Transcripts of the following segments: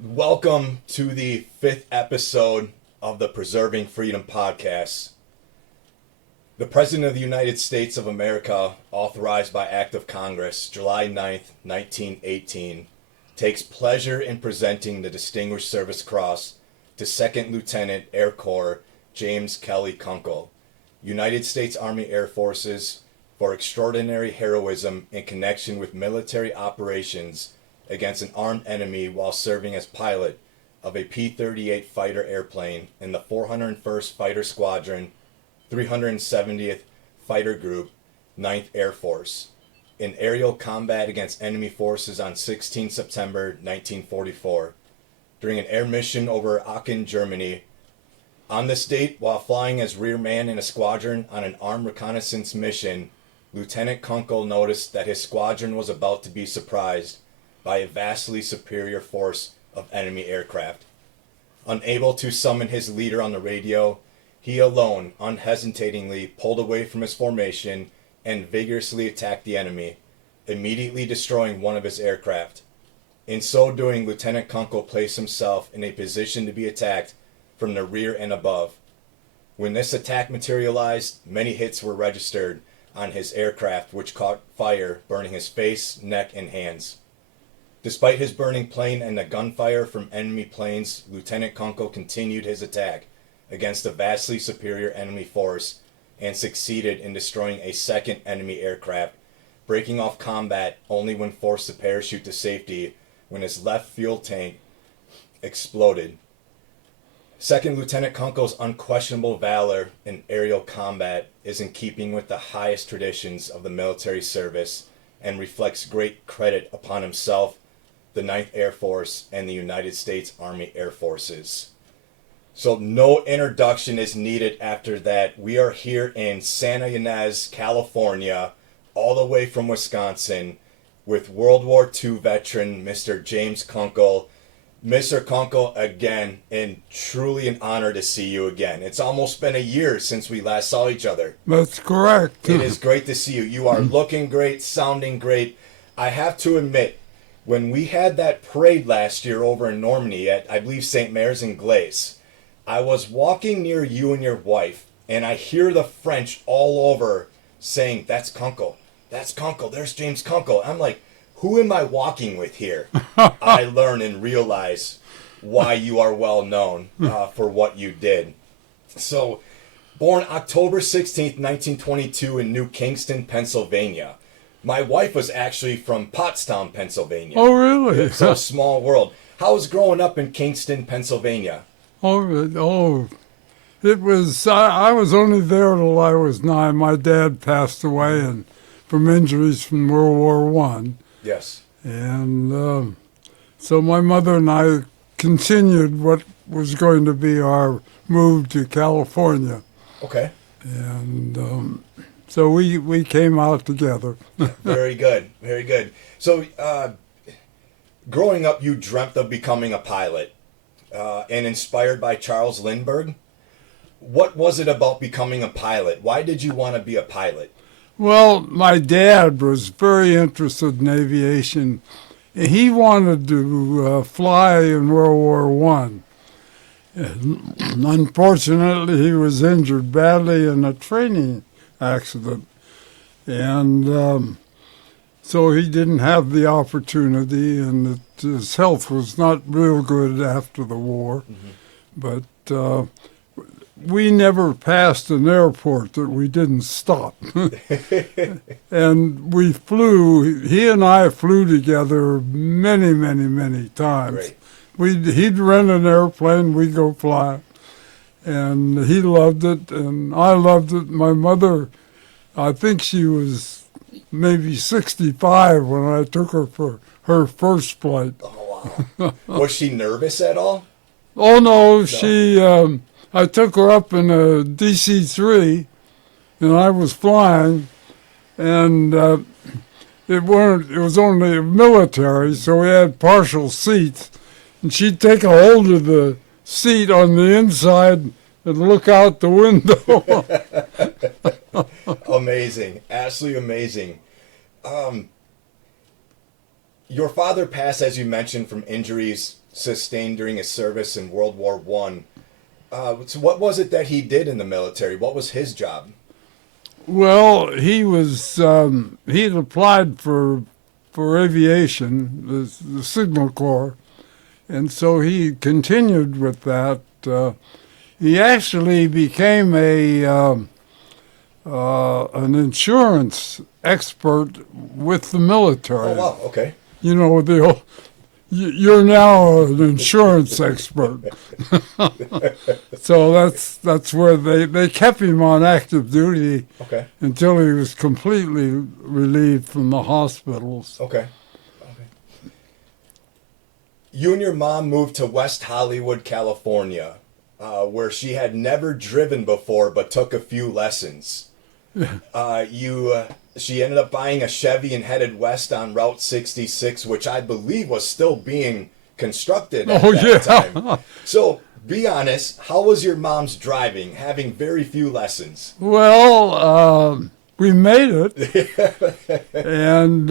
Welcome to the 5th episode of the Preserving Freedom podcast. The President of the United States of America, authorized by Act of Congress, July 9th, 1918, takes pleasure in presenting the Distinguished Service Cross to Second Lieutenant Air Corps James Kunkle, United States Army Air Forces, for extraordinary heroism in connection with military operations against an armed enemy while serving as pilot of a P-38 fighter airplane in the 401st Fighter Squadron, 370th Fighter Group, 9th Air Force, in aerial combat against enemy forces on 16 September 1944, during an air mission over Aachen, Germany. On this date, while flying as rear man in a squadron on an armed reconnaissance mission, Lieutenant Kunkle noticed that his squadron was about to be surprised by a vastly superior force of enemy aircraft. Unable to summon his leader on the radio, he alone unhesitatingly pulled away from his formation and vigorously attacked the enemy, immediately destroying one of his aircraft. In so doing, Lieutenant Kunkle placed himself in a position to be attacked from the rear and above. When this attack materialized, many hits were registered on his aircraft, which caught fire, burning his face, neck, and hands. Despite his burning plane and the gunfire from enemy planes, Lieutenant Kunkle continued his attack against a vastly superior enemy force and succeeded in destroying a second enemy aircraft, breaking off combat only when forced to parachute to safety when his left fuel tank exploded. Second Lieutenant Kunkle's unquestionable valor in aerial combat is in keeping with the highest traditions of the military service and reflects great credit upon himself, the 9th Air Force, and the United States Army Air Forces. So no introduction is needed after that. We are here in Santa Ynez, California, all the way from Wisconsin, with World War II veteran Mr. James Kunkle. Mr. Kunkle, again, and truly an honor to see you again. It's almost been a year since we last saw each other. That's correct. It is great to see you. You are looking great, sounding great. I have to admit, when we had that parade last year over in Normandy at, I believe, St. Mary's and Glace, I was walking near you and your wife, and I hear the French all over saying, "That's Kunkle. That's Kunkle. There's James Kunkle." I'm like, who am I walking with here? I learn and realize why you are well known for what you did. So, born October 16th, 1922 in New Kingston, Pennsylvania. My wife was actually from Pottstown, Pennsylvania. Oh, really? It's a small world. How was growing up in Kingston, Pennsylvania? It was, I was only there till I was 9. My dad passed away and from injuries from World War One. Yes. And so my mother and I continued what was going to be our move to California. Okay. And so we came out together. Very good. Very good. So growing up, you dreamt of becoming a pilot and inspired by Charles Lindbergh. What was it about becoming a pilot? Why did you want to be a pilot? Well, my dad was very interested in aviation. He wanted to fly in World War One. Unfortunately, he was injured badly in a training accident, and so he didn't have the opportunity, and his health was not real good after the war. Mm-hmm. But we never passed an airport that we didn't stop. And we flew, he and I flew together many, many, many times. He'd rent an airplane, we'd go fly. And he loved it, and I loved it. My mother, I think she was maybe 65 when I took her for her first flight. Oh, wow. Was she nervous at all? Oh, no. I took her up in a DC-3, and I was flying, and it was only military, so we had partial seats, and she'd take a hold of the seat on the inside and look out the window. Amazing. Absolutely amazing. Your father passed, as you mentioned, from injuries sustained during his service in World War One. So what was it that he did in the military? What was his job? Well, he was he had applied for aviation, the Signal Corps, and so he continued with that. He actually became an insurance expert with the military. Oh wow, okay. You know, you're now an insurance expert. So that's where they kept him on active duty Okay. until he was completely relieved from the hospitals. Okay. You and your mom moved to West Hollywood, California, where she had never driven before but took a few lessons. She ended up buying a Chevy and headed west on Route 66, which I believe was still being constructed at that time. So, be honest, how was your mom's driving, having very few lessons? Well, we made it, and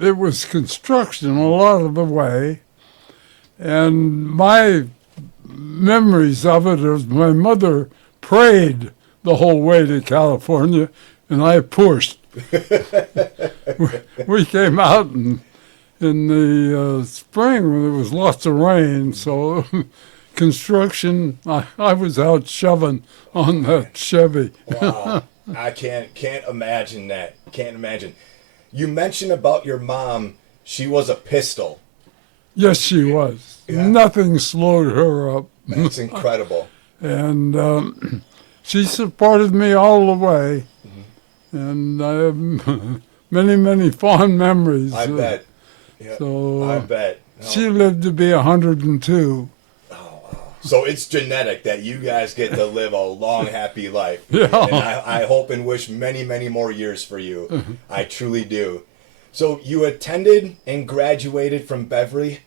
it was construction a lot of the way. And my memories of it is my mother prayed the whole way to California, and I pushed. We came out in the spring when there was lots of rain, so construction, I was out shoving on that Chevy. Wow. I can't imagine that. Can't imagine. You mentioned about your mom, she was a pistol. Yes, she was. Yeah. Nothing slowed her up. That's incredible. And she supported me all the way. And I have many, many fond memories. I bet. Yeah, So I bet. No. she lived to be 102. Oh, wow. So it's genetic that you guys get to live a long, happy life. Yeah. And I hope and wish many, many more years for you. I truly do. So you attended and graduated from Beverly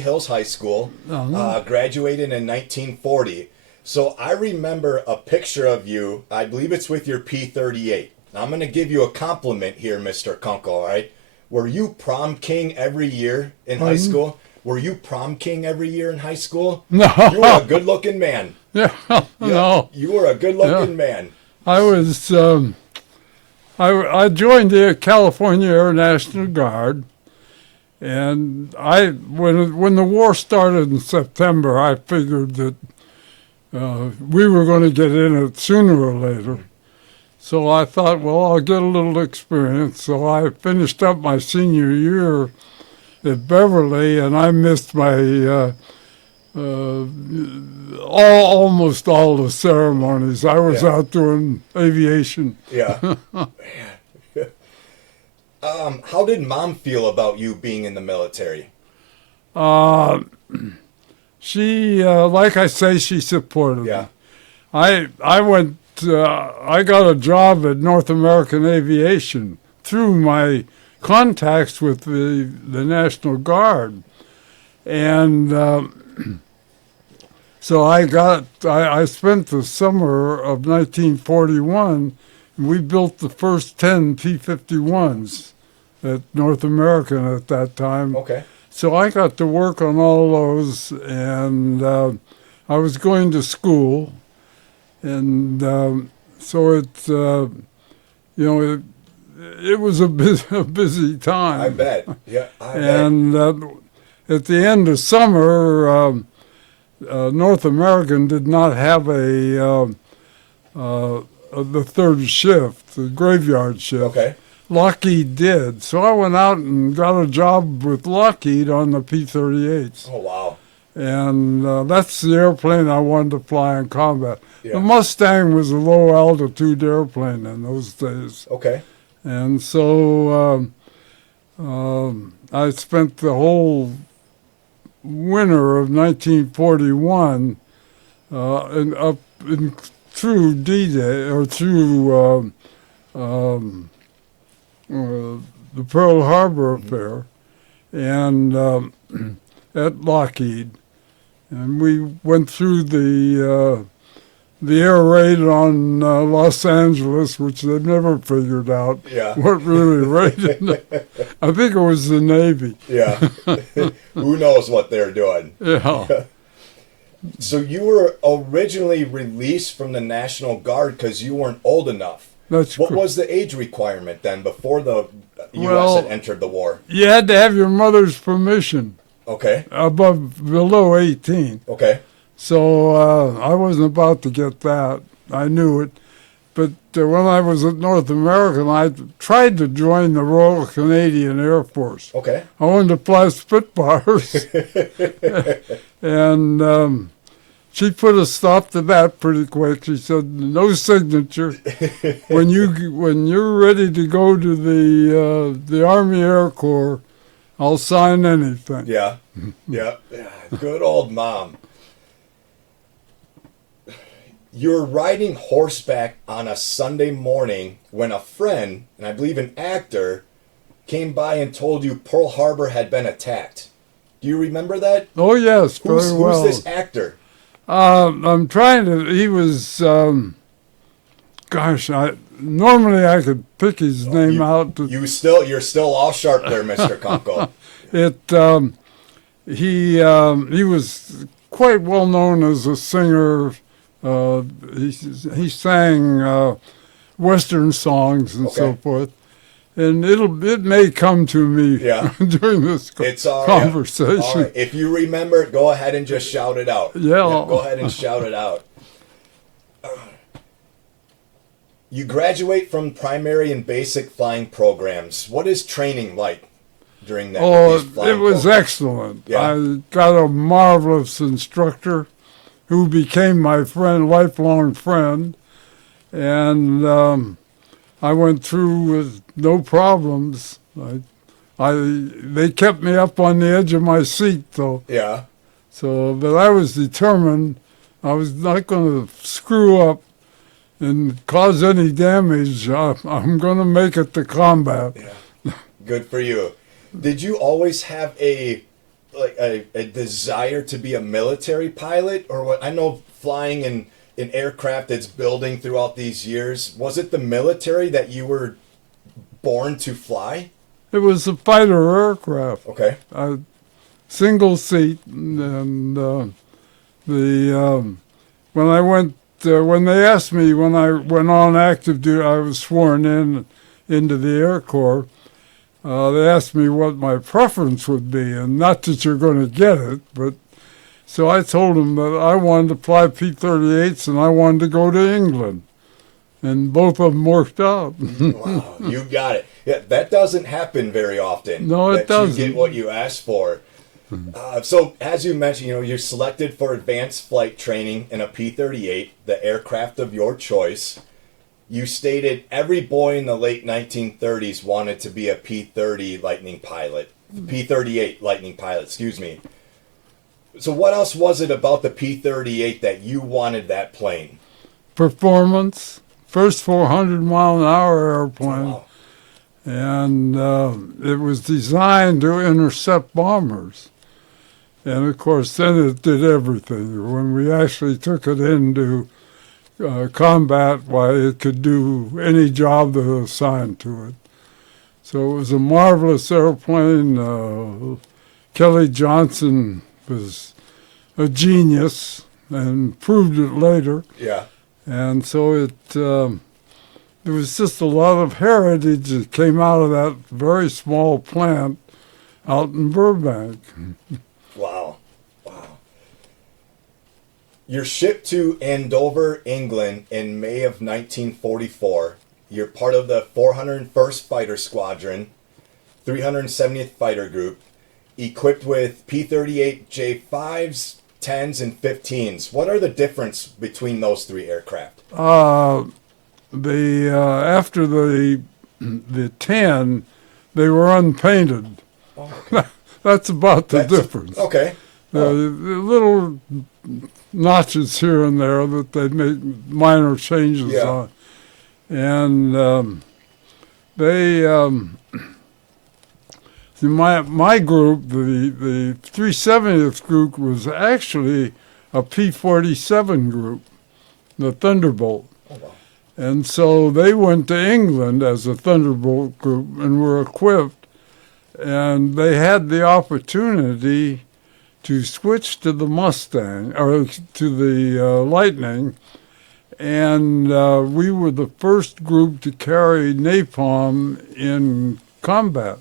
Hills High School, graduated in 1940. So I remember a picture of you, I believe it's with your P-38. Now I'm going to give you a compliment here, Mr. Kunkle, all right? Were you prom king every year in high school? Were you prom king every year in high school? No. You were a good-looking man. Yeah, no. You were a good-looking man. I was, I joined the California Air National Guard, and when the war started in September, I figured that we were going to get in it sooner or later. So I thought, well, I'll get a little experience. So I finished up my senior year at Beverly, and I missed my almost all the ceremonies. I was out doing aviation. Yeah. How did Mom feel about you being in the military? She, like I say, she supported me. Yeah. I went. I got a job at North American Aviation through my contacts with the National Guard, and so I spent the summer of 1941, and we built the first 10 P-51s at North American at that time. Okay. So I got to work on all those, and I was going to school, and so it was a busy time. I bet. Yeah, I bet. And at the end of summer, North American did not have the third shift, the graveyard shift. Okay. Lockheed did. So I went out and got a job with Lockheed on the P-38s. Oh, wow. And that's the airplane I wanted to fly in combat. Yeah. The Mustang was a low-altitude airplane in those days. Okay. And so I spent the whole winter of 1941 through D-Day, or through the Pearl Harbor affair, and at Lockheed. And we went through the the air raid on Los Angeles, which they've never figured out Yeah. what really raided. I think it was the Navy. Yeah. Who knows what they're doing? Yeah. So you were originally released from the National Guard because you weren't old enough. That's What was the age requirement then before the U.S. Well, had entered the war? You had to have your mother's permission Okay. below 18. Okay. So I wasn't about to get that. I knew it. But when I was at North American, I tried to join the Royal Canadian Air Force. Okay. I wanted to fly Spitfires. And she put a stop to that pretty quick. She said, "No signature. When you're ready to go to the Army Air Corps, I'll sign anything." Yeah. Yeah. Good old mom. You're riding horseback on a Sunday morning when a friend, and I believe an actor, came by and told you Pearl Harbor had been attacked. Do you remember that? Oh yes, very well. Who's this actor? I'm trying to. He was. Normally I could pick his name out. You're still all sharp there, Mr. Kunkle. He was quite well known as a singer. He sang Western songs and so forth. And it may come to me during this conversation. All right. If you remember it, go ahead and just shout it out. Yeah. Go ahead and shout it out. You graduate from primary and basic flying programs. What is training like during that? Oh, it was excellent. Yeah. I got a marvelous instructor who became my lifelong friend. And I went through with no problems. They kept me up on the edge of my seat, though. Yeah. So, but I was determined I was not going to screw up and cause any damage. I'm going to make it to combat. Yeah. Good for you. Did you always have a desire to be a military pilot, or what? I know flying in an aircraft that's building throughout these years. Was it the military that you were born to fly? It was a fighter aircraft. Okay. Single seat, and when they asked me when I went on active duty, I was sworn into the Air Corps. They asked me what my preference would be, and not that you're going to get it, but. So I told them that I wanted to fly P-38s and I wanted to go to England. And both of them worked out. Wow, you got it. Yeah, that doesn't happen very often. No, it doesn't. You get what you ask for. So as you mentioned, you're selected for advanced flight training in a P-38, the aircraft of your choice. You stated every boy in the late 1930s wanted to be a P-30 Lightning pilot. P-38 Lightning pilot, excuse me. So what else was it about the P-38 that you wanted that plane? Performance. First 400-mile-an-hour airplane. Wow. And it was designed to intercept bombers. And, of course, then it did everything. When we actually took it into combat, why, it could do any job that was assigned to it. So it was a marvelous airplane. Kelly Johnson was a genius and proved it later. Yeah. And so there was just a lot of heritage that came out of that very small plant out in Burbank. Wow. Wow. You're shipped to Andover, England in May of 1944. You're part of the 401st Fighter Squadron, 370th Fighter Group, equipped with P-38 J5s, 10s, and 15s. What are the difference between those three aircraft? After the 10, they were unpainted. Oh, okay. That's about the difference. Okay. The little notches here and there that they made minor changes on. And my group, the 370th group, was actually a P-47 group. the Thunderbolt. Oh, wow. And so they went to England as a Thunderbolt group and were equipped, and they had the opportunity to switch to the Mustang, or to the Lightning, and we were the first group to carry napalm in combat.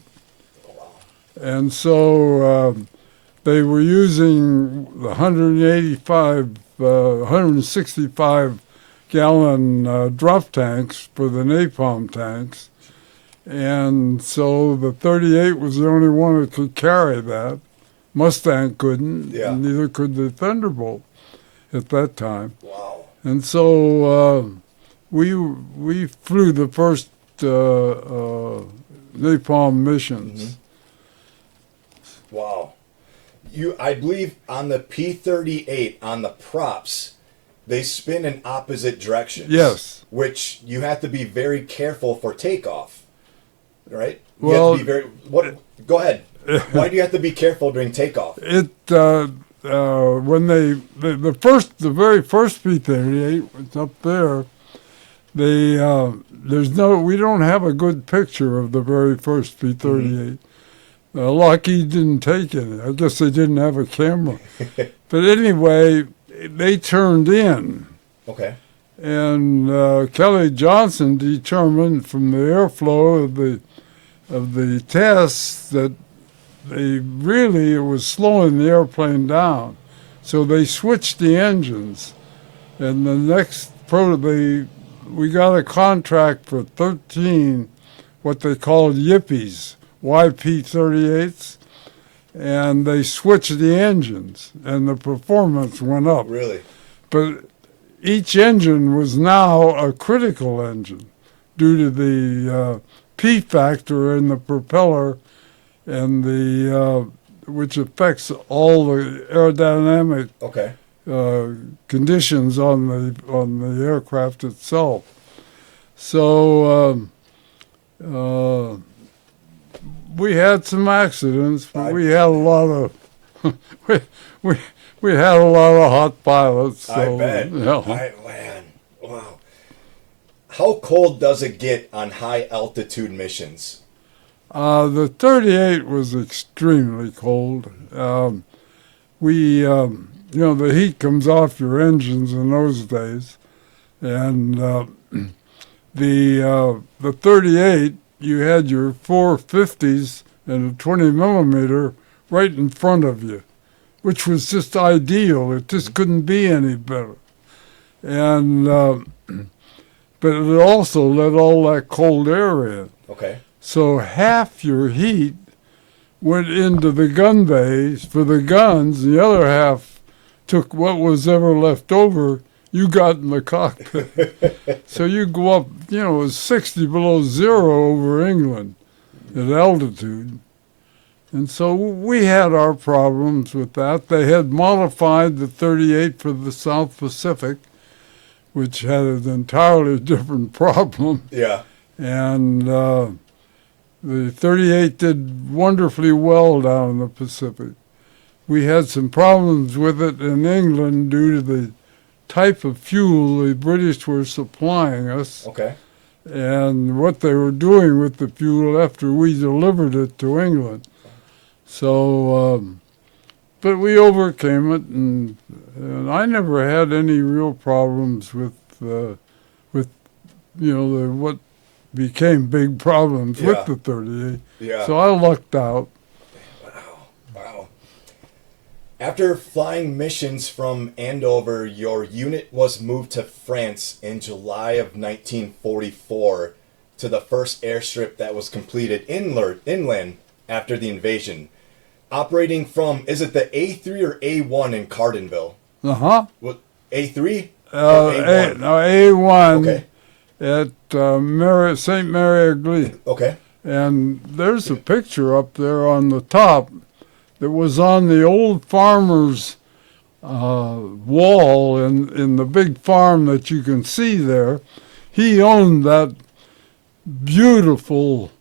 And so they were using the 165 gallon drop tanks for the napalm tanks. And so the 38 was the only one that could carry that. Mustang couldn't, Yeah. and neither could the Thunderbolt at that time. Wow. And so we flew the first napalm missions. Mm-hmm. Wow. I believe on the P-38, on the props, they spin in opposite directions. Yes. Which you have to be very careful for takeoff, right? You Well, have to be very. Go ahead. Why do you have to be careful during takeoff? When the very first P-38 was up there, we don't have a good picture of the very first P-38. Mm-hmm. Lockheed didn't take any. I guess they didn't have a camera. But anyway, they turned in. Okay. And Kelly Johnson determined from the airflow of the tests that it was slowing the airplane down. So they switched the engines. And the next we got a contract for 13 what they called Yippies, YP-38s, and they switched the engines, and the performance went up. Really? But each engine was now a critical engine due to the P factor in the propeller, and which affects all the aerodynamic conditions on the aircraft itself. So we had some accidents, but we had a lot of we had a lot of hot pilots. So, I bet. Yeah. Man, wow. How cold does it get on high altitude missions? The 38 was extremely cold. The heat comes off your engines in those days, and the 38, you had your 450s and a 20 millimeter right in front of you, which was just ideal. It just couldn't be any better. And but it also let all that cold air in. Okay. So half your heat went into the gun bays for the guns. The other half took what was ever left over. You got in the cockpit. So you go up, it was 60 below zero over England at altitude. And so we had our problems with that. They had modified the 38 for the South Pacific, which had an entirely different problem. Yeah. And the 38 did wonderfully well down in the Pacific. We had some problems with it in England due to the type of fuel the British were supplying us. Okay. And what they were doing with the fuel after we delivered it to England. So, but we overcame it, and I never had any real problems with what became big problems with the 38. Yeah. So I lucked out. Wow. After flying missions from Andover, your unit was moved to France in July of 1944 to the first airstrip that was completed inland after the invasion. Operating from, is it the A3 or A1 in Cardenville? Uh-huh. What, A3? A1. A1 Okay. at St. Mary Agli. Okay. And there's a picture up there on the top that was on the old farmer's wall in the big farm that you can see there. He owned that beautiful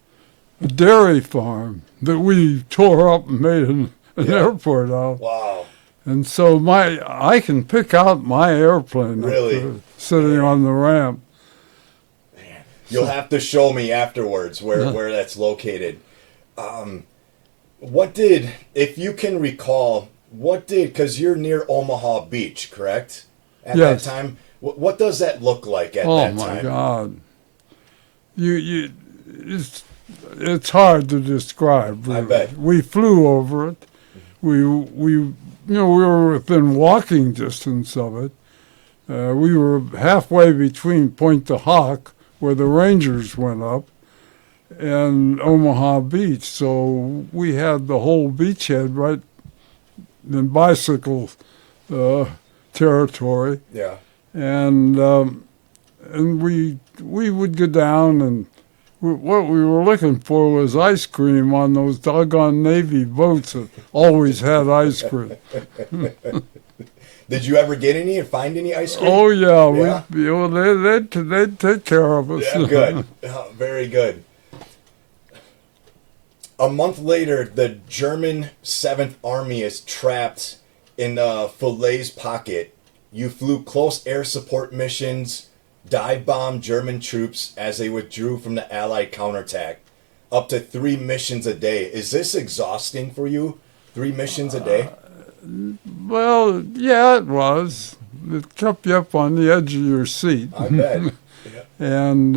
dairy farm that we tore up and made an airport out. Wow. And so I can pick out my airplane. Really? sitting on the ramp. You'll have to show me afterwards where that's located. If you can recall, because you're near Omaha Beach, correct? At Yes. that time? What does that look like at that time? Oh my God! It's hard to describe. Really. I bet. We flew over it. We were within walking distance of it. We were halfway between Point de Hoc, where the Rangers went up, and Omaha Beach. So we had the whole beachhead right in bicycle territory. Yeah. And we would go down, and what we were looking for was ice cream on those doggone Navy boats that always had ice cream. Did you ever get any or find any ice cream? Oh yeah, Yeah? they'd take care of us. Yeah, good. Very good. A month later, the German 7th Army is trapped in Falaise Pocket. You flew close air support missions, dive bombed German troops as they withdrew from the Allied counterattack. Up to 3 missions a day. Is this exhausting for you? 3 missions a day? Well, yeah, it was. It kept you up on the edge of your seat. I bet. Yeah. And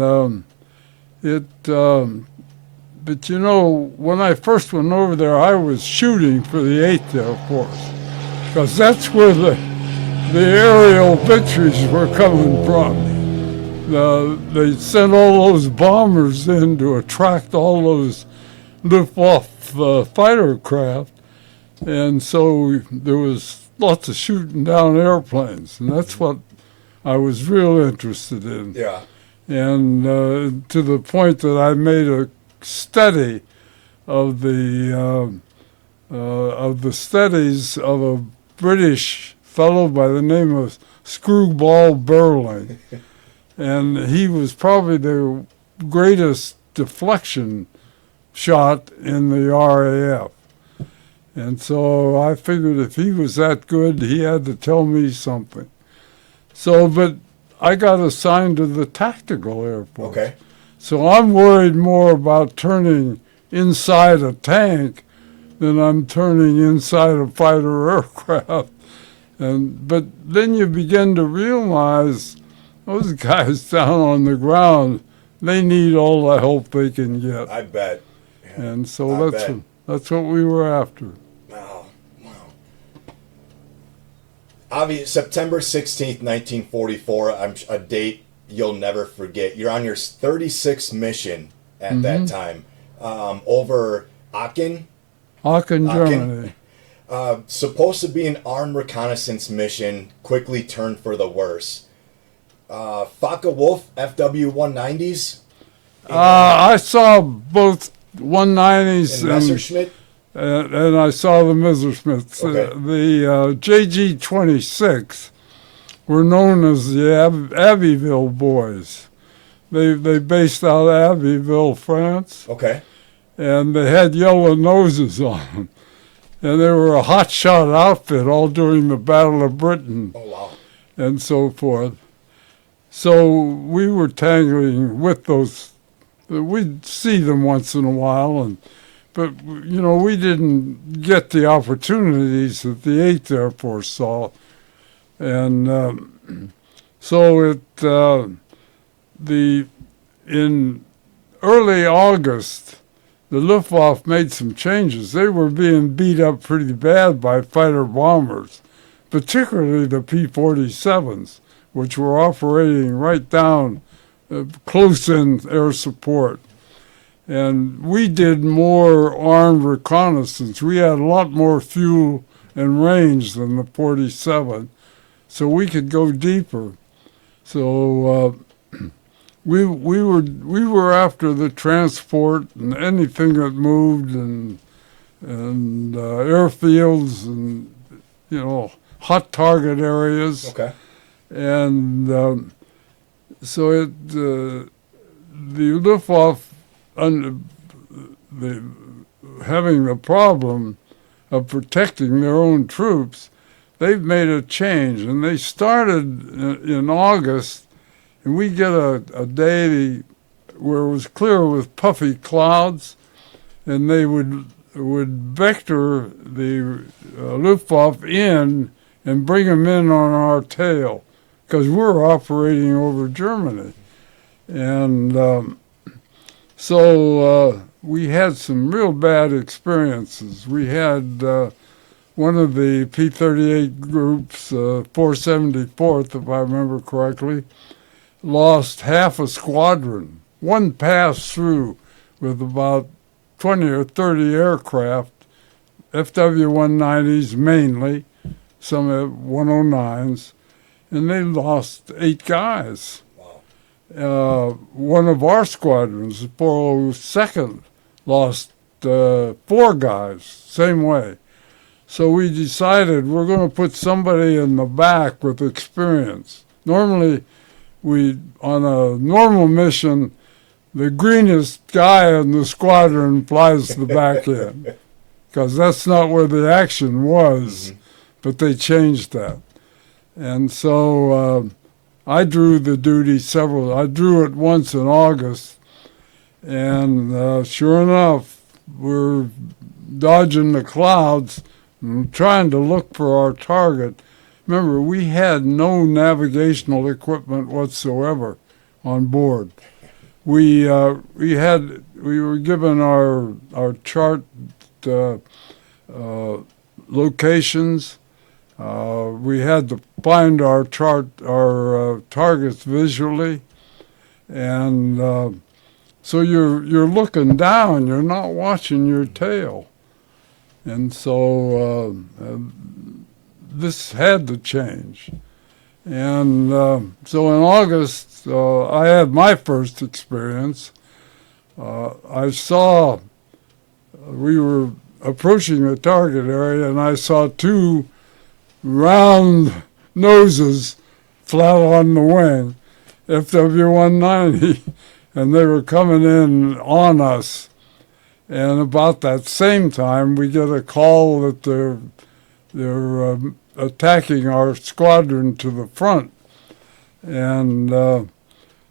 but you know, when I first went over there, I was shooting for the 8th Air Force, because that's where the aerial victories were coming from. They sent all those bombers in to attract all those Luftwaffe fighter craft, and so there was lots of shooting down airplanes, and that's what I was real interested in. Yeah. And to the point that I made a study of the studies of a British fellow by the name of Screwball Burling. And he was probably the greatest deflection shot in the RAF. And so I figured if he was that good, he had to tell me something. So, but I got assigned to the tactical air force. Okay. So I'm worried more about turning inside a tank than I'm turning inside a fighter aircraft. But then you begin to realize those guys down on the ground, they need all the help they can get. I bet. Yeah. And so that's what we were after. Wow. September 16th, 1944, a date you'll never forget. You're on your 36th mission at that time, over Aachen. Aachen, Germany. Supposed to be an armed reconnaissance mission, quickly turned for the worse. Focke-Wulf FW-190s. I saw both 190s and Messerschmitt. And I saw the Messerschmitts. Okay. The JG-26 were known as the Abbeville boys. They based out of Abbeville, France. Okay. And they had yellow noses on them. And they were a hotshot outfit all during the Battle of Britain. Oh, wow. And so forth. So we were tangling with those. We'd see them once in a while, but you know, we didn't get the opportunities that the 8th Air Force saw. And so in early August, the Luftwaffe made some changes. They were being beat up pretty bad by fighter bombers, particularly the P-47s, which were operating right down close-in air support. And we did more armed reconnaissance. We had a lot more fuel and range than the 47, so we could go deeper. So we were after the transport and anything that moved, and airfields and, you know, hot target areas. Okay. And so the Luftwaffe, having the problem of protecting their own troops, they've made a change, and they started in August, and we get a day where it was clear with puffy clouds, and they would vector the Luftwaffe in and bring them in on our tail, because we're operating over Germany. And so we had some real bad experiences. We had one of the P-38 groups, 474th, if I remember correctly, lost half a squadron. One passed through with about 20 or 30 aircraft, FW-190s mainly, some 109s, and they lost 8 guys. Wow. One of our squadrons, the 402nd, lost 4 guys, same way. So we decided we're going to put somebody in the back with experience. Normally, on a normal mission, the greenest guy in the squadron flies the back end, because that's not where the action was, but they changed that. And so I drew the duty I drew it once in August, and sure enough, we're dodging the clouds and trying to look for our target. Remember, we had no navigational equipment whatsoever on board. We were given our chart locations. We had to find our targets visually, and so you're looking down. You're not watching your tail, and so this had to change. And so in August, I had my first experience. I saw we were approaching the target area, and I saw 2 round noses flat on the wing, FW-190, and they were coming in on us. And about that same time, we get a call that they're attacking our squadron to the front. And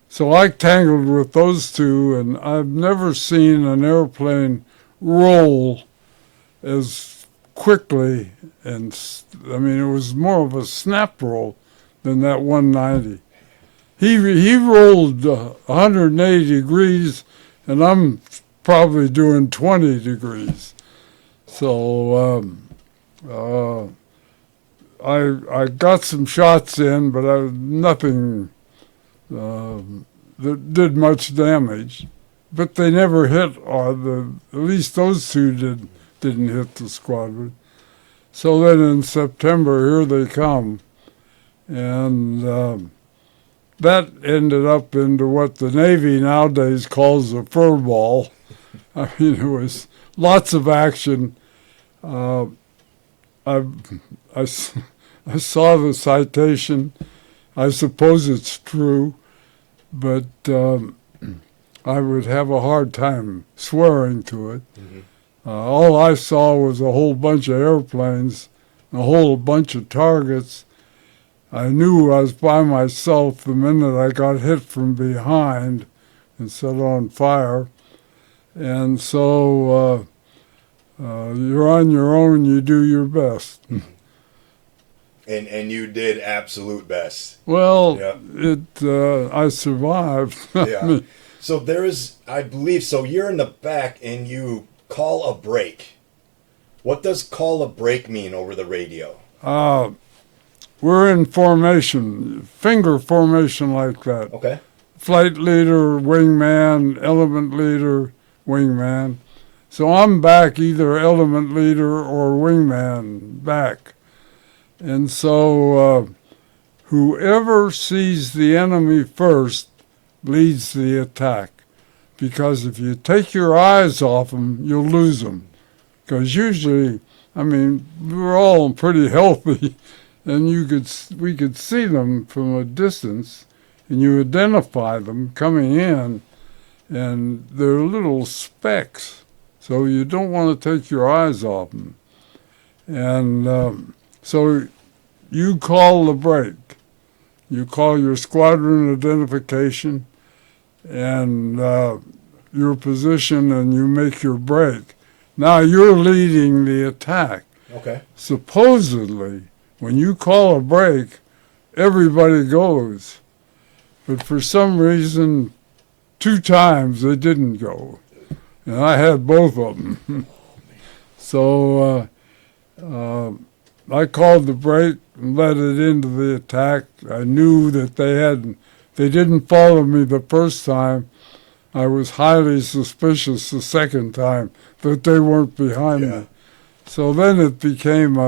so I tangled with those 2, and I've never seen an airplane roll as quickly. And I mean, it was more of a snap roll than that 190. He rolled 180 degrees, and I'm probably doing 20 degrees. So I got some shots in, but nothing that did much damage. But they never hit, at least those 2 didn't hit the squadron. So then in September, here they come. And that ended up into what the Navy nowadays calls a fur ball. I mean, it was lots of action. I saw the citation. I suppose it's true, but I would have a hard time swearing to it. All I saw was a whole bunch of airplanes, a whole bunch of targets. I knew I was by myself the minute I got hit from behind and set on fire. And so you're on your own, you do your best. And you did absolute best. Well, I survived. Yeah. So there is, I believe, so you're in the back and you call a break. What does call a break mean over the radio? We're in formation, finger formation like that. Okay. Flight leader, wingman, element leader, wingman. So I'm back, either element leader or wingman back. And so whoever sees the enemy first leads the attack. Because if you take your eyes off them, you'll lose them. Because usually, I mean, we're all pretty healthy, and we could see them from a distance, and you identify them coming in, and they're little specks. So you don't want to take your eyes off them. And so you call the break. You call your squadron identification and your position, and you make your break. Now you're leading the attack. Okay. Supposedly, when you call a break, everybody goes. But for some reason, 2 times they didn't go. And I had both of them. So I called the break and led it into the attack. I knew that they didn't follow me the first time. I was highly suspicious the second time that they weren't behind me. So then it became,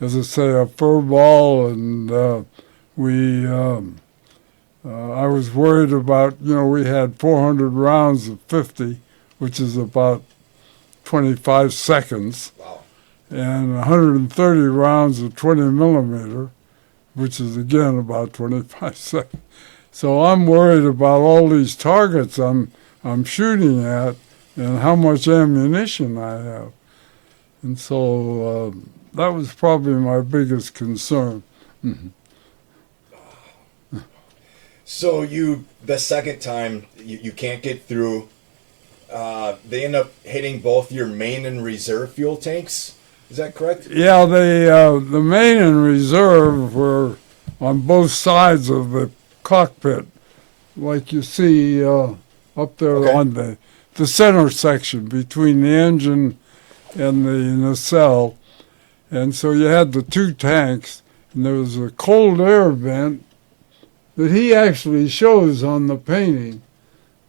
as I say, a fur ball, and I was worried about, we had 400 rounds of 50, which is about 25 seconds. Wow. And 130 rounds of 20 millimeter, which is again about 25 seconds. So I'm worried about all these targets I'm shooting at and how much ammunition I have. And so that was probably my biggest concern. Mm-hmm. So the second time, you can't get through. They end up hitting both your main and reserve fuel tanks. Is that correct? Yeah, the main and reserve were on both sides of the cockpit, like you see up there on the center section between the engine and the nacelle. And so you had the 2 tanks, and there was a cold air vent that he actually shows on the painting,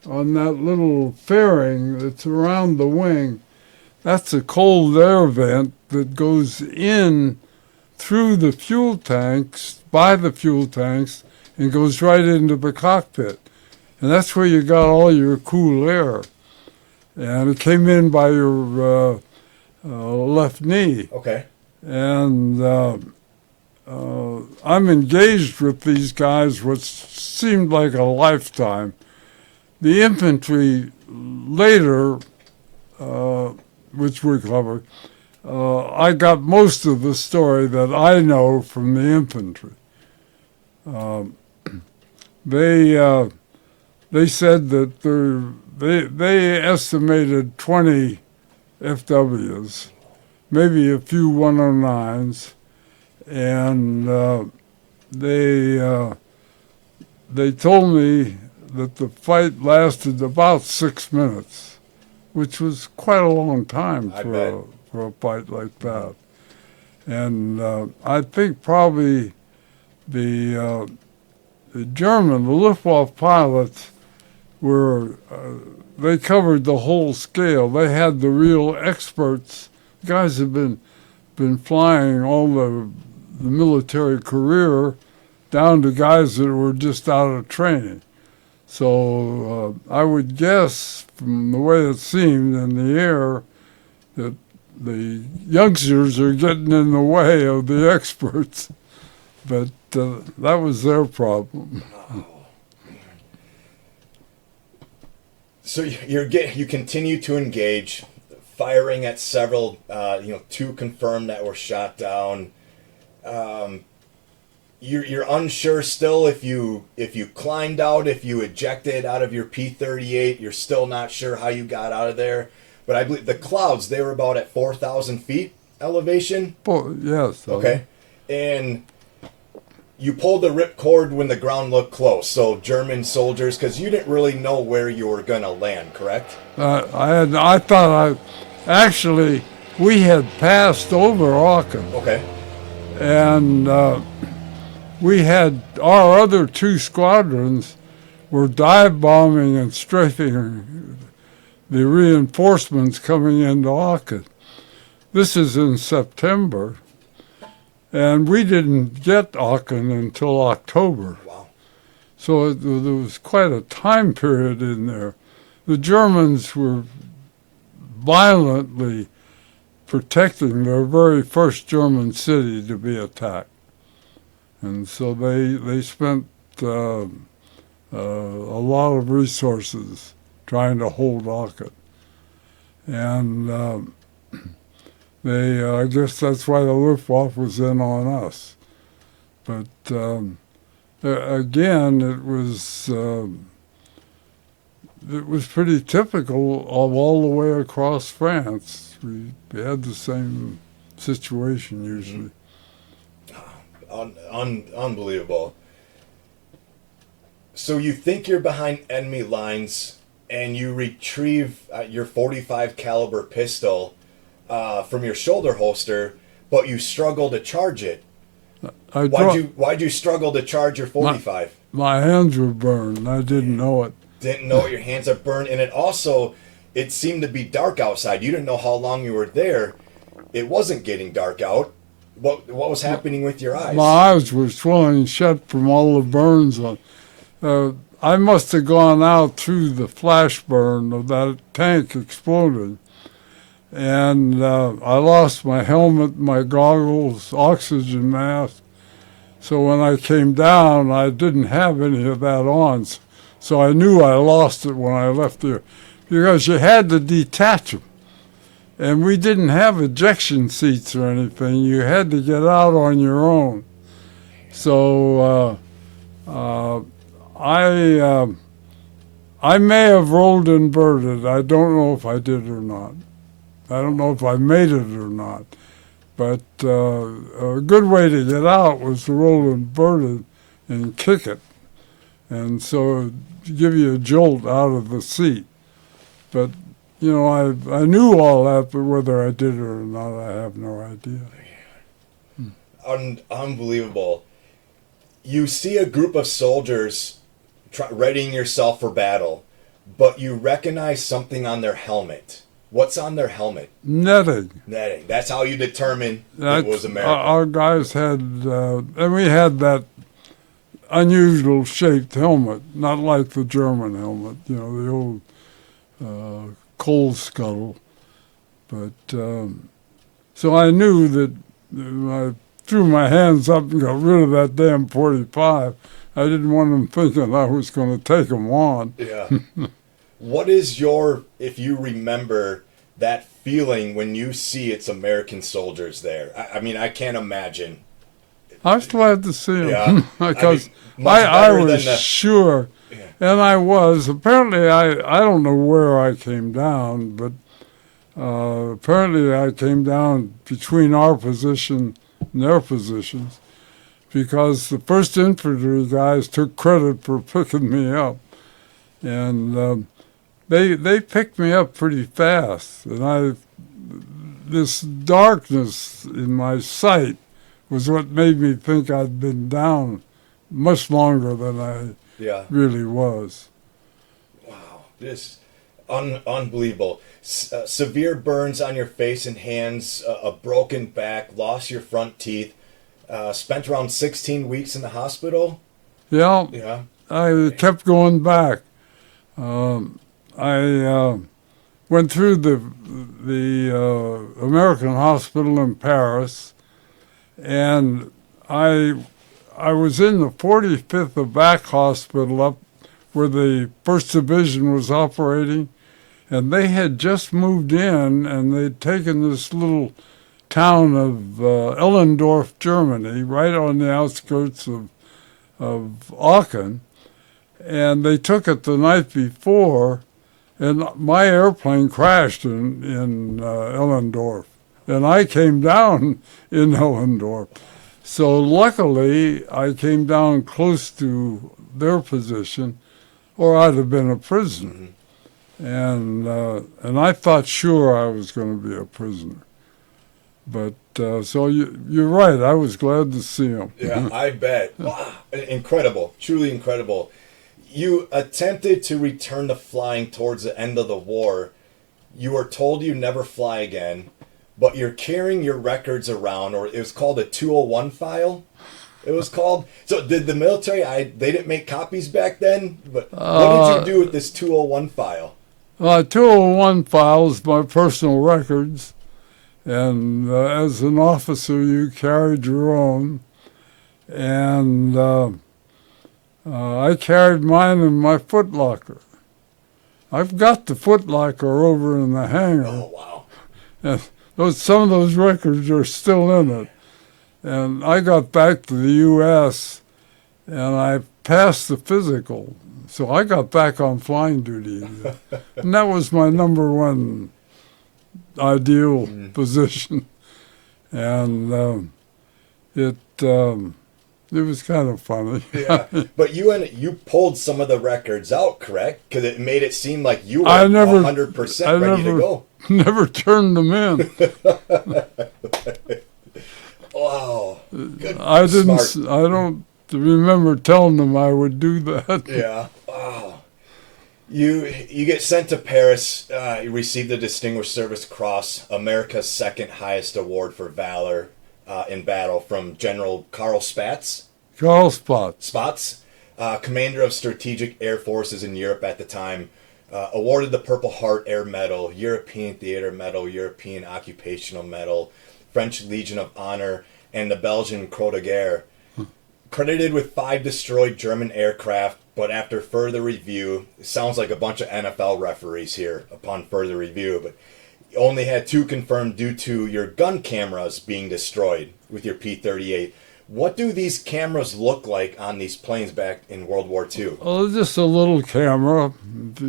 on that little fairing that's around the wing. That's a cold air vent that goes in through the fuel tanks, by the fuel tanks, and goes right into the cockpit. And that's where you got all your cool air. And it came in by your left knee. Okay. And I'm engaged with these guys, which seemed like a lifetime. The infantry later, which we covered, I got most of the story that I know from the infantry. They said that they estimated 20 FWs, maybe a few 109s, and they told me that the fight lasted about 6 minutes, which was quite a long time for a fight like that. And I think probably the German, the Luftwaffe pilots they covered the whole scale. They had the real experts. Guys have been flying all the military career down to guys that were just out of training. So I would guess, from the way it seemed in the air, that the youngsters are getting in the way of the experts. But that was their problem. So you continue to engage, firing at several, 2 confirmed that were shot down. You're unsure still if you climbed out, if you ejected out of your P-38. You're still not sure how you got out of there. But I believe the clouds, they were about at 4,000 feet elevation. Yes. Okay. And you pulled the ripcord when the ground looked close. So German soldiers, because you didn't really know where you were going to land, correct? I thought actually we had passed over Aachen. Okay. And we had our other 2 squadrons were dive bombing and strafing the reinforcements coming into Aachen. This is in September, and we didn't get Aachen until October. Wow. So there was quite a time period in there. The Germans were violently protecting their very first German city to be attacked. And so they spent a lot of resources trying to hold Aachen. And I guess that's why the Luftwaffe was in on us. But again, it was pretty typical of all the way across France. We had the same situation usually. Unbelievable. So you think you're behind enemy lines, and you retrieve your 45 caliber pistol from your shoulder holster, but you struggle to charge it. Why'd you struggle to charge your 45? My hands were burned. I didn't know it. Didn't know your hands are burned, and it seemed to be dark outside. You didn't know how long you were there. It wasn't getting dark out. What was happening with your eyes? My eyes were swelling shut from all the burns. I must have gone out through the flash burn of that tank exploding. And I lost my helmet, my goggles, oxygen mask. So when I came down, I didn't have any of that on. So I knew I lost it when I left there, because you had to detach them. And we didn't have ejection seats or anything. You had to get out on your own. So I may have rolled inverted. I don't know if I did or not. I don't know if I made it or not. But a good way to get out was to roll inverted and kick it. And so give you a jolt out of the seat. But, I knew all that, but whether I did it or not, I have no idea. Unbelievable. You see a group of soldiers readying yourself for battle, but you recognize something on their helmet. What's on their helmet? Netting. Netting. That's how you determine it was American. Our guys had, and we had that unusual shaped helmet, not like the German helmet, the old coal scuttle. But so I knew that I threw my hands up and got rid of that damn 45. I didn't want them thinking I was going to take them on. Yeah. What is if you remember that feeling when you see it's American soldiers there? I mean, I can't imagine. I was glad to see them. Yeah. Because I was sure, yeah. And I was. Apparently, I don't know where I came down, but apparently I came down between our position and their positions, because the 1st Infantry guys took credit for picking me up. And they picked me up pretty fast. And this darkness in my sight was what made me think I'd been down much longer than I really was. Wow, this unbelievable. Severe burns on your face and hands, a broken back, lost your front teeth, spent around 16 weeks in the hospital. Yeah. I kept going back. I went through the American hospital in Paris, and I was in the 45th back hospital up where the 1st Division was operating, and they had just moved in, and they'd taken this little town of Ellendorf, Germany, right on the outskirts of Aachen, and they took it the night before, and my airplane crashed in Ellendorf, and I came down in Ellendorf. So luckily, I came down close to their position, or I'd have been a prisoner. Mm-hmm. And I thought sure I was going to be a prisoner. But so you're right. I was glad to see him. Yeah, I bet. Wow, incredible, truly incredible. You attempted to return to flying towards the end of the war. You were told you'd never fly again, but you're carrying your records around, or it was called a 201 file. It was called. So did the military? They didn't make copies back then. But what did you do with this 201 file? 201 file is my personal records, and as an officer, you carried your own, and I carried mine in my footlocker. I've got the footlocker over in the hangar. Oh, wow. And some of those records are still in it. And I got back to the U.S. and I passed the physical. So I got back on flying duty. And that was my number one ideal position. And it was kind of funny. Yeah, but you pulled some of the records out, correct? Because it made it seem like you were 100% ready to go. Never turned them in. Wow. Good. I Smart. don't remember telling them I would do that. Yeah. Wow. You get sent to Paris. You receive the Distinguished Service Cross, America's second highest award for valor in battle, from General Karl Spaatz. Karl Spaatz. Spaatz, commander of strategic air forces in Europe at the time, awarded the Purple Heart Air Medal, European Theater Medal, European Occupational Medal, French Legion of Honor, and the Belgian Croix de Guerre. Credited with 5 destroyed German aircraft, but after further review, it sounds like a bunch of NFL referees here upon further review, but only had 2 confirmed due to your gun cameras being destroyed with your P-38. What do these cameras look like on these planes back in World War II? Oh, just a little camera,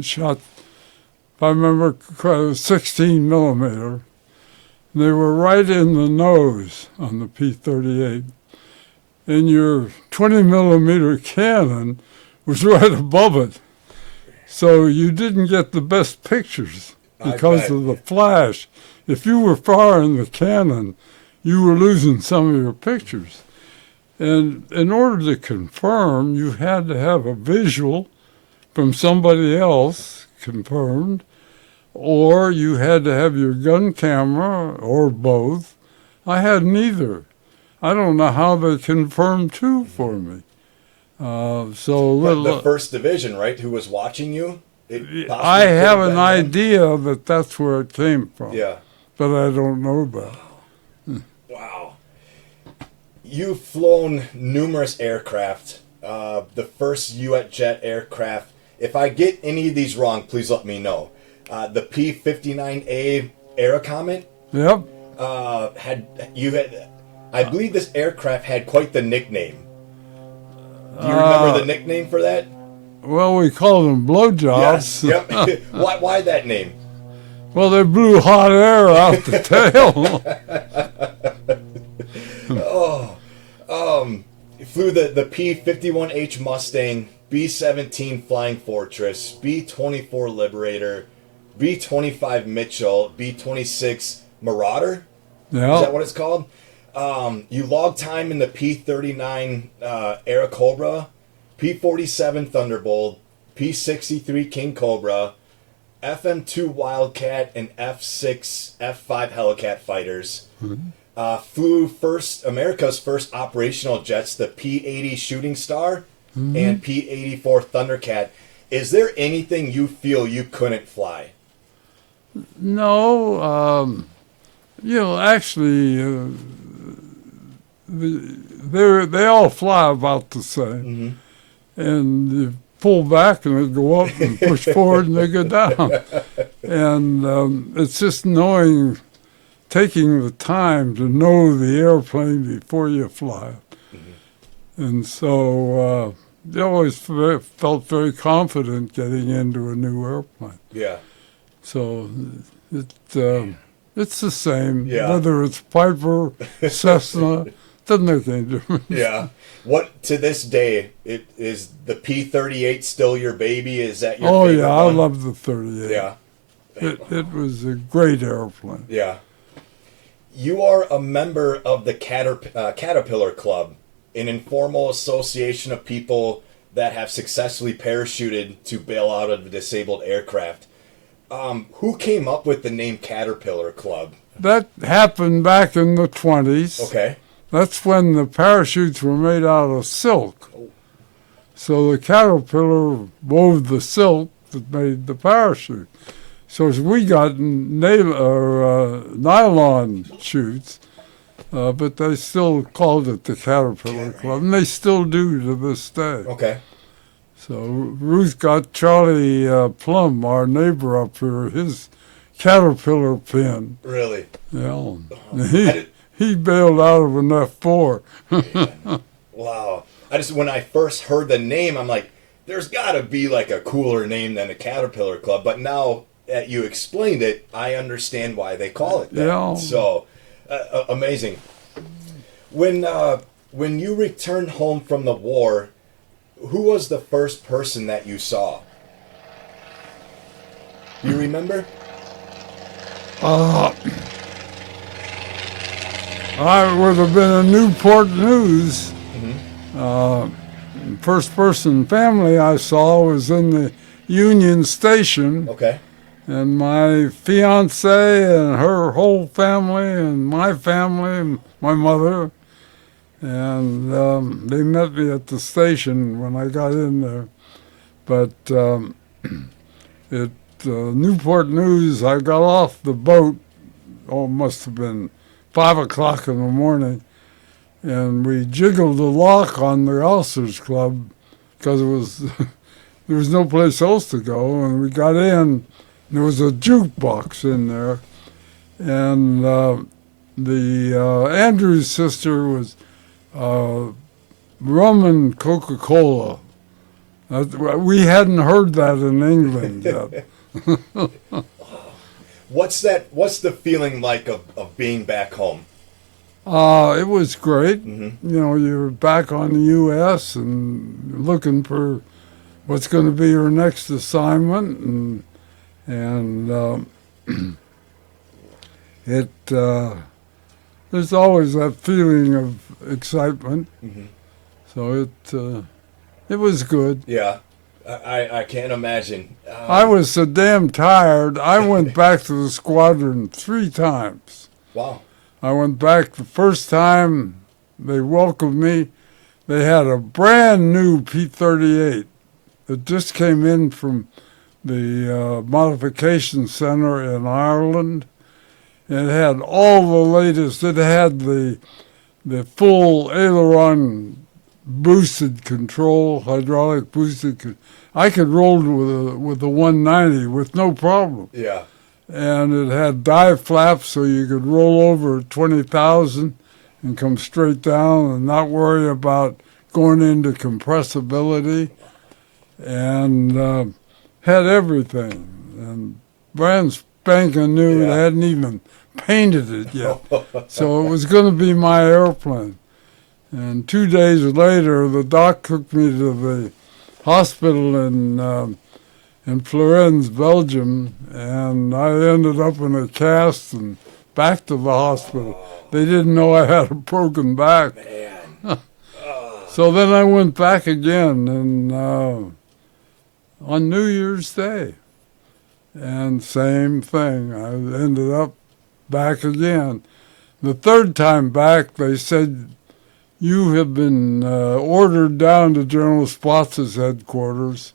shot, if I remember, 16 millimeter. They were right in the nose on the P-38. And your 20 millimeter cannon was right above it. So you didn't get the best pictures because of the flash. If you were firing the cannon, you were losing some of your pictures. And in order to confirm, you had to have a visual from somebody else confirmed, or you had to have your gun camera, or both. I had neither. I don't know how they confirmed 2 for me. The First Division, right, who was watching you? I have an idea that that's where it came from. Yeah. But I don't know that. Wow. You've flown numerous aircraft. The first U.S. jet aircraft. If I get any of these wrong, please let me know. The P-59A Aerocomet. Yep. I believe this aircraft had quite the nickname. Do you remember the nickname for that? Well, we called them blowjobs. Yes. Yep. Why that name? Well, they blew hot air out the tail. You flew the P-51H Mustang, B-17 Flying Fortress, B-24 Liberator, B-25 Mitchell, B-26 Marauder. Yeah. Is that what it's called? You logged time in the P-39 Airacobra, P-47 Thunderbolt, P-63 King Cobra, FM-2 Wildcat, and F-6, F-5 Hellcat fighters. Flew America's first operational jets, the P-80 Shooting Star and P-84 Thundercat. Is there anything you feel you couldn't fly? No. Actually, they all fly about the same. And you pull back and they go up and push forward and they go down. And it's just taking the time to know the airplane before you fly it. And so I always felt very confident getting into a new airplane. Yeah. So it's the same, Yeah. whether it's Piper, Cessna, doesn't make any difference. Yeah. What, to this day, is the P-38 still your baby? Is that your favorite yeah, one? I love the 38. Yeah. It was a great airplane. Yeah. You are a member of the Caterpillar Club, an informal association of people that have successfully parachuted to bail out of a disabled aircraft. Who came up with the name Caterpillar Club? That happened back in the 20s. Okay. That's when the parachutes were made out of silk. So the Caterpillar wove the silk that made the parachute. So as we got nylon chutes, but they still called it the Caterpillar Club, and they still do to this day. Okay. So Ruth got Charlie Plum, our neighbor up here, his caterpillar pin. Really? Yeah. I He, did- he bailed out of an F4. Man. Wow. When I first heard the name, I'm like, there's got to be like a cooler name than a Caterpillar Club. But now that you explained it, I understand why they call it that. Yeah. So amazing. When you returned home from the war, who was the first person that you saw? Do you remember? I would have been a Newport News. Mm-hmm. First person family I saw was in the Union Station, Okay. and my fiance and her whole family and my family and my mother, and they met me at the station when I got in there. But at Newport News, I got off the boat, oh, it must have been 5 o'clock in the morning, and we jiggled the lock on the Ulcers Club because it was there was no place else to go, and we got in. And there was a jukebox in there, and the Andrews sister was rum and Coca-Cola. We hadn't heard that in England yet. What's the feeling like of being back home? It was great. Mm-hmm. You know, you're back on the U.S. and looking for what's going to be your next assignment, and there's always that feeling of excitement. Mm-hmm. So it was good. Yeah, I can't imagine. I was so damn tired. I went back to the squadron 3 times. Wow. I went back the first time they welcomed me. They had a brand new P-38 that just came in from the modification center in Ireland. It had all the latest. It had the full aileron boosted control, hydraulic boosted. I could roll with a 190 with no problem. Yeah. And it had dive flaps so you could roll over at 20,000 and come straight down and not worry about going into compressibility, and had everything. And brand spanking new. Yeah. They hadn't even painted it yet. So it was going to be my airplane. And 2 days later, the doc took me to the hospital in Florence, Belgium, and I ended up in a cast and back to the hospital. They didn't know I had a broken back. Man. So then I went back again and on New Year's Day. And same thing. I ended up back again. The third time back, they said, you have been ordered down to General Spatz's headquarters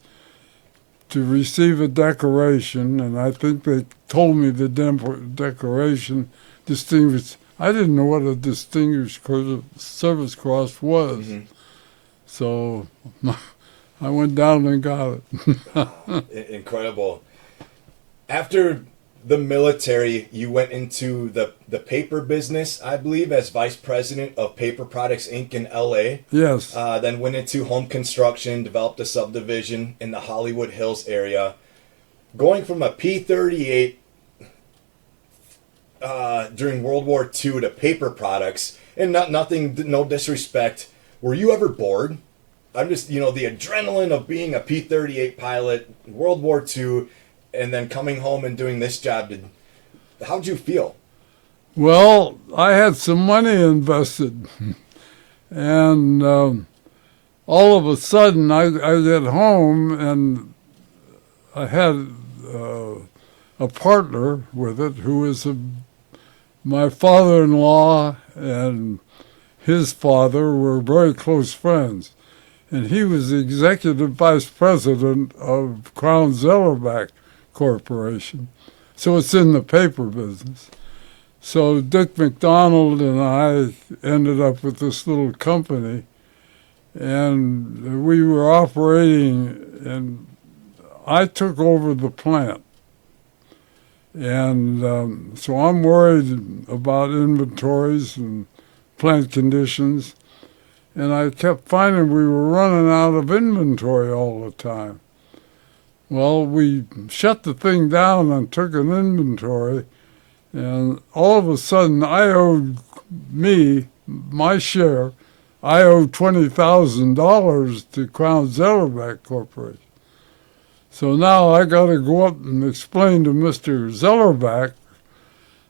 to receive a decoration, and I think they told me the decoration distinguished. I didn't know what a Distinguished Service Cross was. Mm-hmm. So I went down and got it. Incredible. After the military, you went into the paper business, I believe, as vice president of Paper Products Inc. in L.A. Yes. Then went into home construction, developed a subdivision in the Hollywood Hills area. Going from a P-38 during World War II to paper products, and no disrespect, were you ever bored? I'm just, the adrenaline of being a P-38 pilot, World War II, and then coming home and doing this job. How'd you feel? Well, I had some money invested, and all of a sudden I get home and I had a partner with it who was my father-in-law and his father were very close friends. And he was the executive vice president of Crown Zellerback Corporation. So it's in the paper business. So Dick McDonald and I ended up with this little company, and we were operating, and I took over the plant. And so I'm worried about inventories and plant conditions. And I kept finding we were running out of inventory all the time. Well, we shut the thing down and took an inventory, and all of a sudden my share, I owed $20,000 to Crown Zellerback Corporation. So now I got to go up and explain to Mr. Zellerback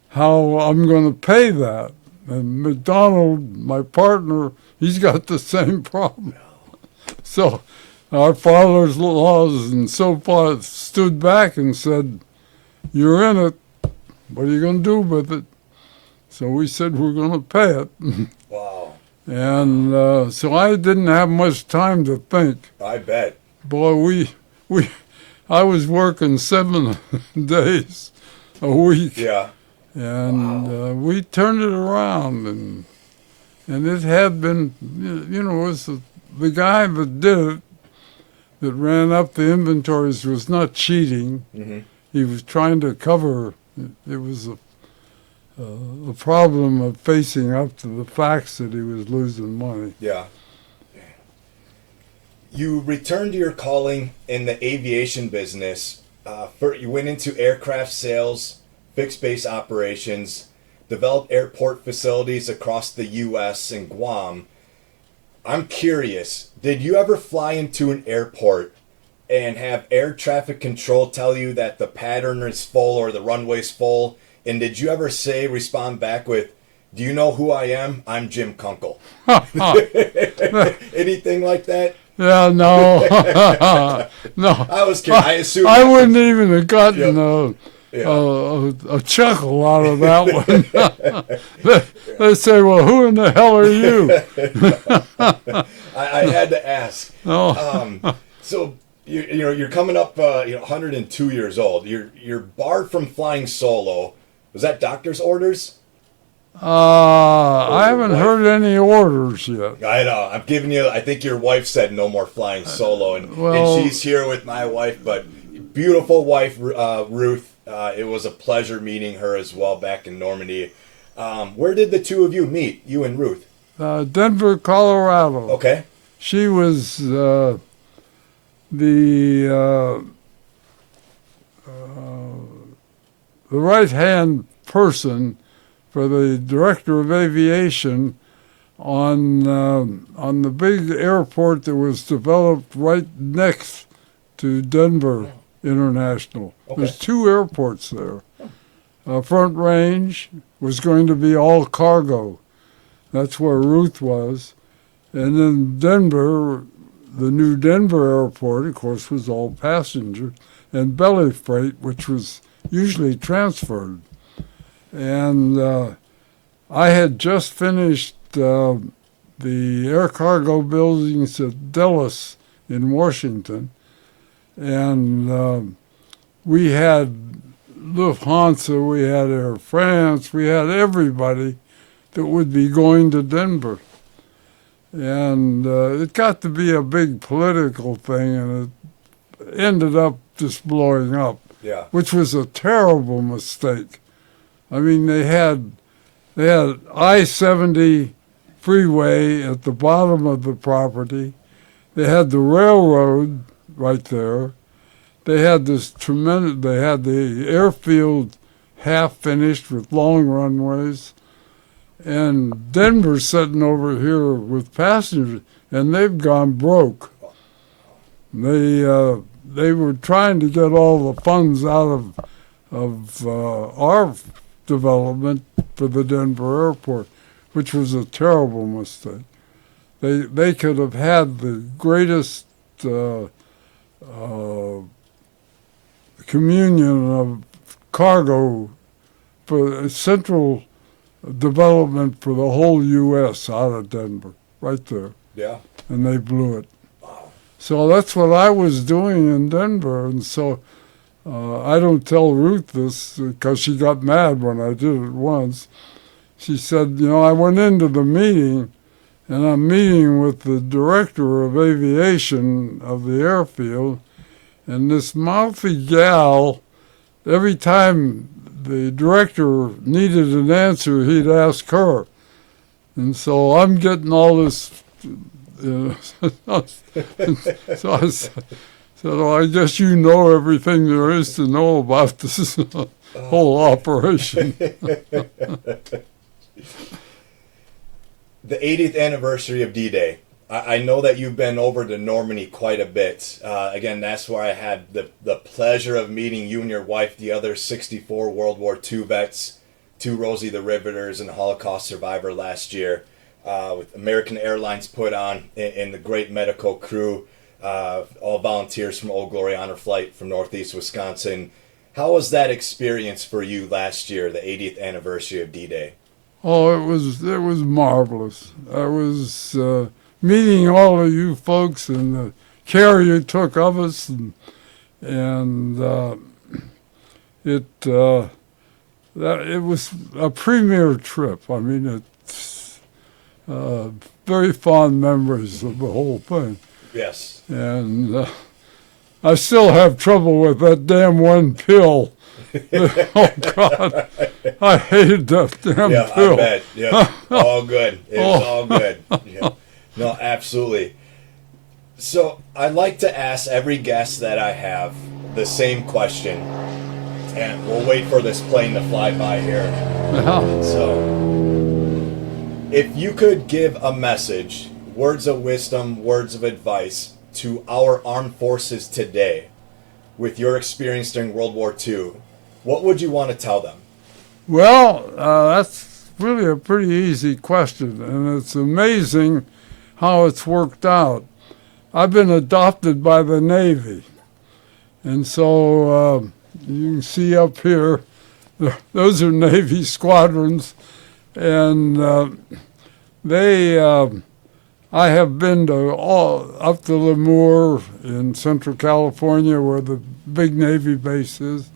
how I'm going to pay that. And McDonald, my partner, he's got the same problem. So our father's laws and so far stood back and said, "You're in it. What are you going to do with it?" So we said, "We're going to pay it." Wow. And so I didn't have much time to think. I bet. Boy, I was working 7 days a week. Yeah. And we turned it around, and it had been, it was the guy that did it, that ran up the inventories, was not cheating. Mm-hmm. He was trying to cover. It was a problem of facing up to the facts that he was losing money. Yeah. You returned to your calling in the aviation business. You went into aircraft sales, fixed base operations, developed airport facilities across the U.S. and Guam. I'm curious, did you ever fly into an airport and have air traffic control tell you that the pattern is full or the runway's full? And did you ever respond back with, "Do you know who I am? I'm Jim Kunkle"? Anything like that? Yeah, no. No. I was kidding. I assume I wouldn't even have gotten a chuckle out of that one. They say, "Well, who in the hell are you?" I had to ask. Oh. So you're coming up 102 years old. You're barred from flying solo. Was that doctor's orders? I haven't heard any orders yet. I know. I'm giving you. I think your wife said no more flying solo, and she's here with my wife. But beautiful wife, Ruth. It was a pleasure meeting her as well back in Normandy. Where did the two of you meet? You and Ruth? Denver, Colorado. Okay. She was the right-hand person for the director of aviation on the big airport that was developed right next to Denver International. Okay. There's 2 airports there. Front Range was going to be all cargo. That's where Ruth was. And then Denver, the new Denver airport, of course, was all passenger, and belly freight, which was usually transferred. And I had just finished the air cargo buildings at Dulles in Washington, and we had Lufthansa, we had Air France, we had everybody that would be going to Denver. And it got to be a big political thing, and it ended up just blowing up, which was a terrible mistake. I mean, they had I-70 freeway at the bottom of the property. They had the railroad right there. They had they had the airfield half finished with long runways. And Denver's sitting over here with passengers, and they've gone broke. They were trying to get all the funds out of our development for the Denver airport, which was a terrible mistake. They could have had the greatest communion of cargo for central development for the whole U.S. out of Denver, right there. Yeah. And they blew it. Wow. So that's what I was doing in Denver, and so I don't tell Ruth this because she got mad when I did it once. She said, I went into the meeting, and I'm meeting with the director of aviation of the airfield, and this mouthy gal every time the director needed an answer, he'd ask her. And so I'm getting all this. So I said, well, I guess you know everything there is to know about this whole operation. The 80th anniversary of D-Day. I know that you've been over to Normandy quite a bit. Again, that's where I had the pleasure of meeting you and your wife, the other 64 World War II vets, 2 Rosie the Riveters and Holocaust survivor last year, with American Airlines put on, and the great medical crew, all volunteers from Old Glory Honor Flight from Northeast Wisconsin. How was that experience for you last year, the 80th anniversary of D-Day? Oh, it was marvelous. I was meeting all of you folks and the care you took of us, and it was a premier trip. I mean, it's very fond memories of the whole thing. Yes. And I still have trouble with that damn one pill. Oh, God. I hated that damn pill. I bet. Yeah. All good. It's all good. Yeah. No, absolutely. So I like to ask every guest that I have the same question. And we'll wait for this plane to fly by here. Yeah. So, if you could give a message, words of wisdom, words of advice to our armed forces today, with your experience during World War II, what would you want to tell them? Well, that's really a pretty easy question, and it's amazing how it's worked out. I've been adopted by the Navy, and so you can see up here, those are Navy squadrons, and I have been to up to Lemoore in Central California, where the big Navy base is,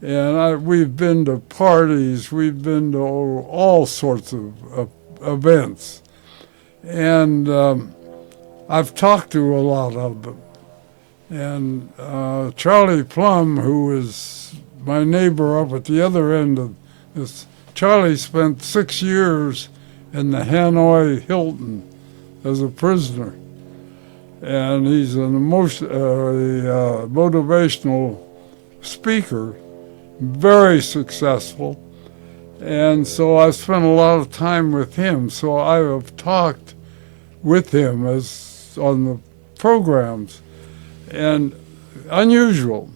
and we've been to parties, we've been to all sorts of events, and I've talked to a lot of them. And Charlie Plum, who is my neighbor up at the other end of this, Charlie spent 6 years in the Hanoi Hilton as a prisoner. And he's an motivational speaker, very successful. And so I spent a lot of time with him. So I have talked with him as on the programs. And unusual,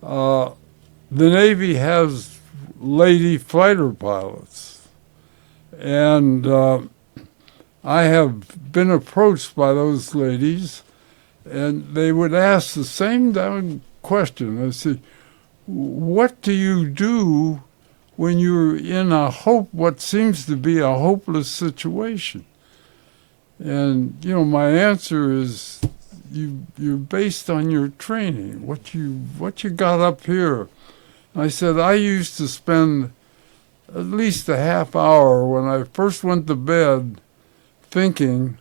the Navy has lady fighter pilots. And I have been approached by those ladies, and they would ask the same damn question. They say, what do you do when you're in what seems to be a hopeless situation? And, my answer is, you're based on your training, what you got up here. I said, I used to spend at least a half hour when I first went to bed thinking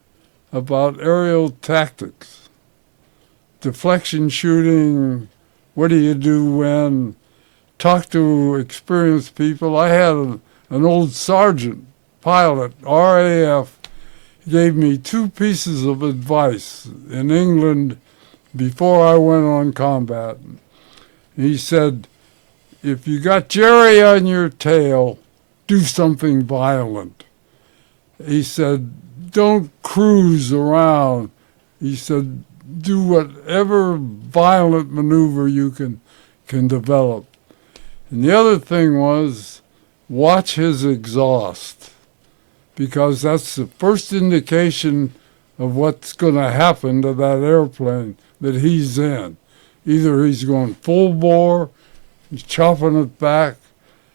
about aerial tactics, deflection shooting, what do you do when, talk to experienced people. I had an old sergeant pilot, RAF, gave me 2 pieces of advice in England before I went on combat. He said, if you got Jerry on your tail, do something violent. He said, don't cruise around. He said, do whatever violent maneuver you can develop. And the other thing was, watch his exhaust, because that's the first indication of what's going to happen to that airplane that he's in. Either he's going full bore, he's chopping it back,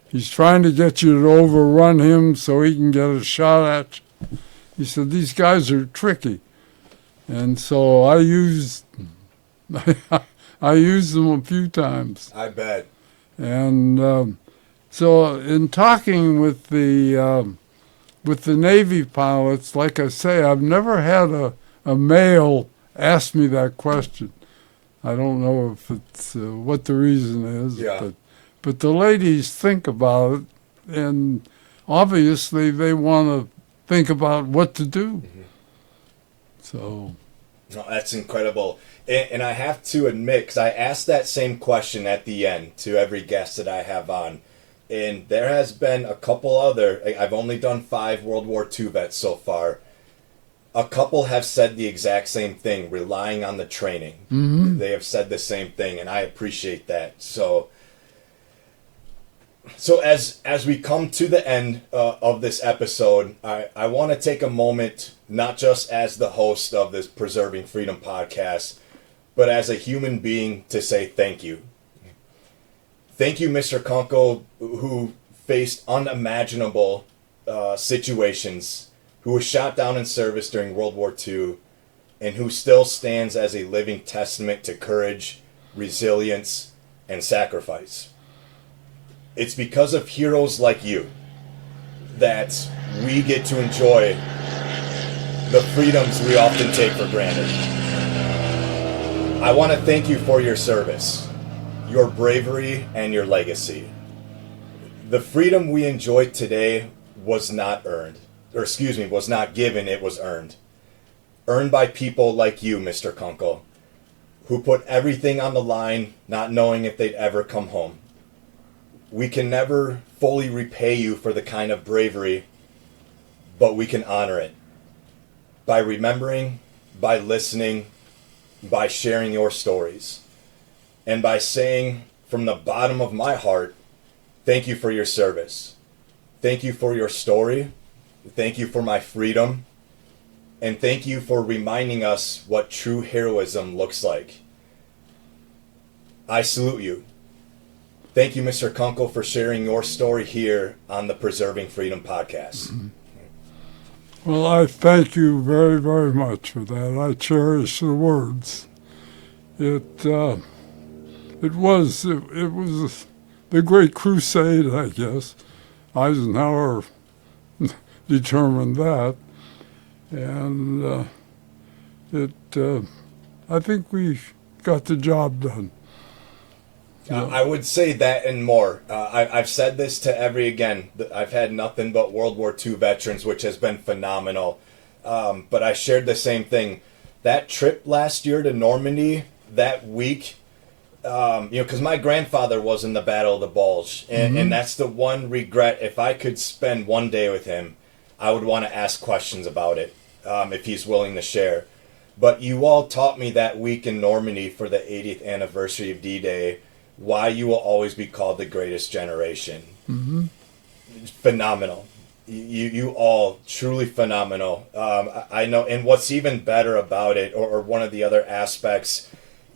he's trying to get you to overrun him so he can get a shot at you. He said, these guys are tricky. And so I used them a few times. I bet. And so in talking with the Navy pilots, like I say, I've never had a male ask me that question. I don't know if it's what the reason is, Yeah. but the ladies think about it, and obviously they want to think about what to do. So, No, that's incredible. And I have to admit, because I asked that same question at the end to every guest that I have on, and there has been a couple other, I've only done 5 World War II vets so far. A couple have said the exact same thing, relying on the training. They have said the same thing, and I appreciate that. So as we come to the end of this episode, I want to take a moment, not just as the host of this Preserving Freedom podcast, but as a human being, to say thank you. Thank you, Mr. Kunkle, who faced unimaginable situations, who was shot down in service during World War II, and who still stands as a living testament to courage, resilience, and sacrifice. It's because of heroes like you that we get to enjoy the freedoms we often take for granted. I want to thank you for your service, your bravery, and your legacy. The freedom we enjoy today was not earned, was not given, it was earned. Earned by people like you, Mr. Kunkle, who put everything on the line, not knowing if they'd ever come home. We can never fully repay you for the kind of bravery, but we can honor it by remembering, by listening, by sharing your stories, and by saying from the bottom of my heart, thank you for your service. Thank you for your story. Thank you for my freedom. And thank you for reminding us what true heroism looks like. I salute you. Thank you, Mr. Kunkle, for sharing your story here on the Preserving Freedom podcast. well, I thank you very, very much for that. I cherish the words. It was the Great Crusade, I guess. Eisenhower determined that, and I think we got the job done. I would say that and more. I've said this to I've had nothing but World War II veterans, which has been phenomenal. But I shared the same thing. That trip last year to Normandy, that week, because my grandfather was in the Battle of the Bulge, and that's the one regret. If I could spend one day with him, I would want to ask questions about it, if he's willing to share. But you all taught me that week in Normandy for the 80th anniversary of D-Day why you will always be called the greatest generation. Phenomenal. You all truly phenomenal. I know, and what's even better about it, or one of the other aspects,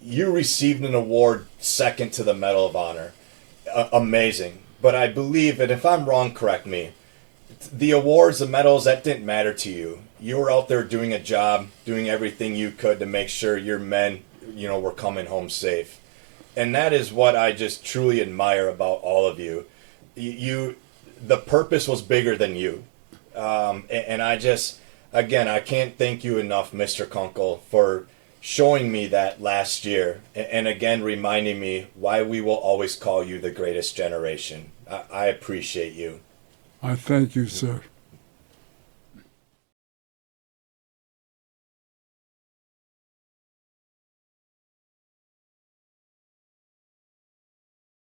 you received an award second to the Medal of Honor. Amazing. But I believe, and if I'm wrong, correct me, the awards, the medals, that didn't matter to you. You were out there doing a job, doing everything you could to make sure your men, were coming home safe. And that is what I just truly admire about all of you. The purpose was bigger than you. And I just, again, I can't thank you enough, Mr. Kunkle, for showing me that last year. And again, reminding me why we will always call you the greatest generation. I appreciate you. I thank you, sir.